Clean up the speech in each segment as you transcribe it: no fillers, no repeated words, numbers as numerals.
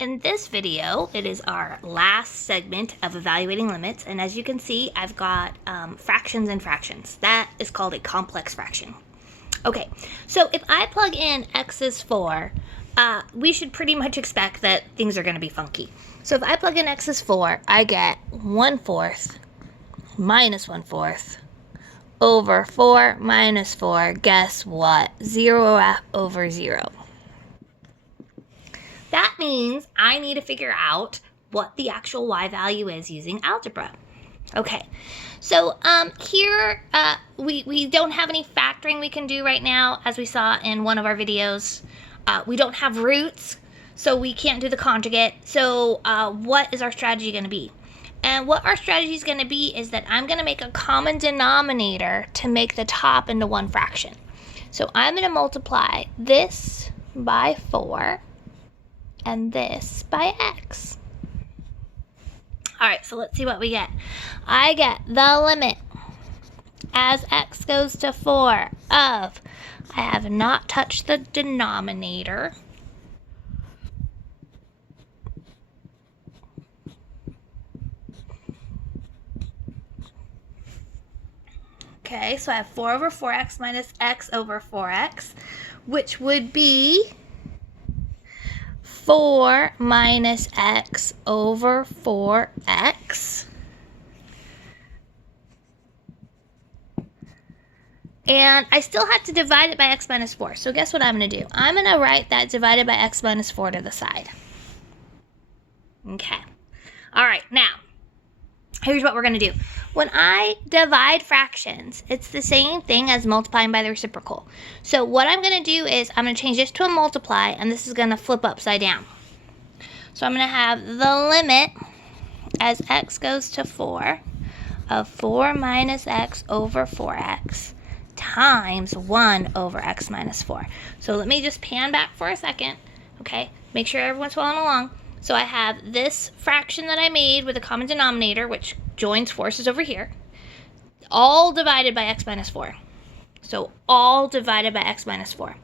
in this video, it is our last segment of evaluating limits, and as you can see, I've got fractions and fractions. That is called a complex fraction. Okay, so if I plug in x is 4, we should pretty much expect that things are going to be funky. So if I plug in x is 4, I get 1/4 minus 1/4 over 4 minus 4. Guess what? 0 over 0. That means I need to figure out what the actual y value is using algebra. Okay, so here we don't have any factoring we can do right now, as we saw in one of our videos. We don't have roots, so we can't do the conjugate. So what is our strategy going to be? And what our strategy is going to be is that I'm going to make a common denominator to make the top into one fraction. So I'm going to multiply this by 4 and this by x. All right, so let's see what we get. I get the limit as x goes to 4 of, I have not touched the denominator, okay, so I have 4 over 4x minus x over 4x, which would be 4 minus x over 4x. And I still have to divide it by x minus 4. So guess what I'm going to do? I'm going to write that divided by x minus 4 to the side. Okay. All right, now, here's what we're going to do. When I divide fractions, it's the same thing as multiplying by the reciprocal. So what I'm going to do is I'm going to change this to a multiply, and this is going to flip upside down. So I'm going to have the limit as x goes to 4 of 4 minus x over 4x times 1 over x minus 4. So let me just pan back for a second, okay? Make sure everyone's following along. So I have this fraction that I made with a common denominator, which joins forces over here, all divided by x minus 4. So all divided by x minus 4.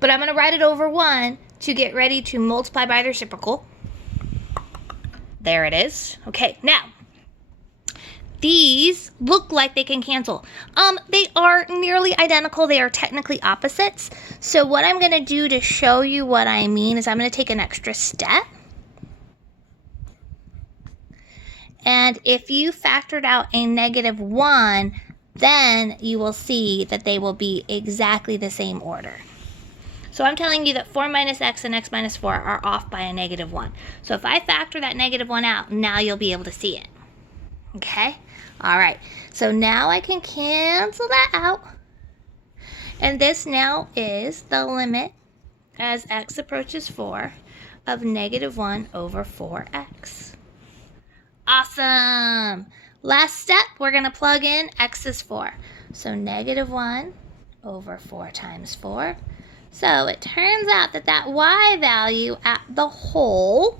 But I'm going to write it over 1 to get ready to multiply by the reciprocal. There it is. Okay, now, these look like they can cancel. They are nearly identical. They are technically opposites. So what I'm going to do to show you what I mean is I'm going to take an extra step. And if you factored out a -1, then you will see that they will be exactly the same order. So I'm telling you that 4 minus x and x minus 4 are off by a -1. So if I factor that -1 out, now you'll be able to see it. Okay? All right. So now I can cancel that out. And this now is the limit as x approaches 4 of -1 over 4x. Awesome. Last step, we're going to plug in x is 4. So -1 over 4 times 4. So it turns out that that y value at the whole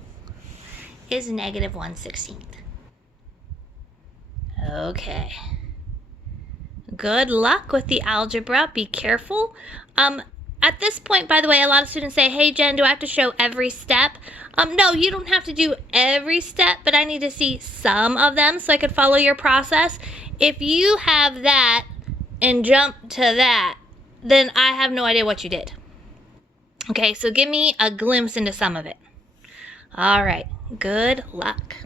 is -1/16. Okay. Good luck with the algebra. Be careful. At this point, by the way, a lot of students say, hey, Jen, do I have to show every step? No, you don't have to do every step, but I need to see some of them so I could follow your process. If you have that and jump to that, then I have no idea what you did. Okay, so give me a glimpse into some of it. All right, good luck.